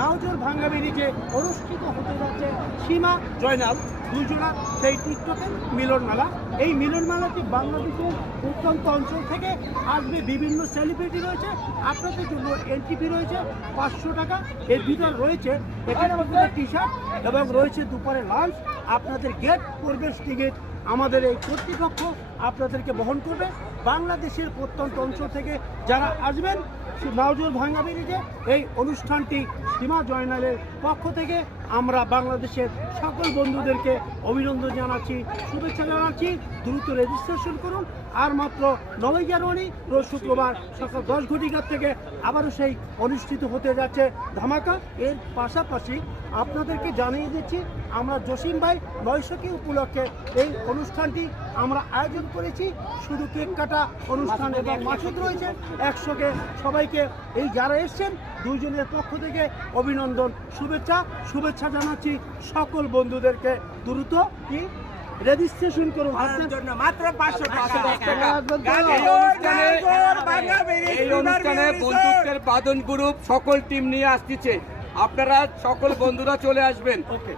নাওজোর ভাঙ্গা ব্রিজে অনুষ্ঠিত হতে যাচ্ছে সীমা জয়নাল দুজোড়া সেই টিকটকের মিলন মেলা। এই মিলন মেলাটি বাংলাদেশের প্রত্যন্ত অঞ্চল থেকে আসবে, বিভিন্ন সেলিব্রিটি রয়েছে, আপনাদের জন্য এন্ট্রি ফি রয়েছে 500 টাকা। এর ভিতর রয়েছে এখানে টি শার্ট এবং রয়েছে দুপুরে লাঞ্চ। আপনাদের গেট প্রবেশ টিকিট আমাদের এই কর্তৃপক্ষ আপনাদেরকে বহন করবে। বাংলাদেশের প্রত্যন্ত অঞ্চল থেকে যারা আসবেন নাওজোর ভাঙ্গা ব্রিজে এই অনুষ্ঠানটি সীমা জয়নালের পক্ষ থেকে আমরা বাংলাদেশের সকল বন্ধুদেরকে অভিনন্দন জানাচ্ছি, শুভেচ্ছা জানাচ্ছি। দ্রুত রেজিস্ট্রেশন করুন। আর মাত্র 9 জানুয়ারি রোজ শুক্রবার সকাল 10 ঘটিকার থেকে আবারও সেই অনুষ্ঠিত হতে যাচ্ছে ধামাকা। এর পাশাপাশি আপনাদেরকে জানিয়ে দিচ্ছি আমরা জসিম ভাই 900 উপলক্ষে এই অনুষ্ঠানটি আমরা আয়োজন করেছি। শুধু কেক কাটা অনুষ্ঠান এবং মাসুদ রয়েছে 100-কে। সবাইকে এই যারা এসছেন দুইজনের পক্ষ থেকে অভিনন্দন, শুভেচ্ছা জানাচ্ছি সকল বন্ধুদেরকে। দ্রুত কি রেজিস্ট্রেশন করুন জন্য মাত্র 500 টাকা। এই অনুষ্ঠানে বন্ধুত্বের বাদন গ্রুপ সকল টিম নিয়ে আসছে। আপনারা সকল বন্ধুরা চলে আসবেন। ওকে।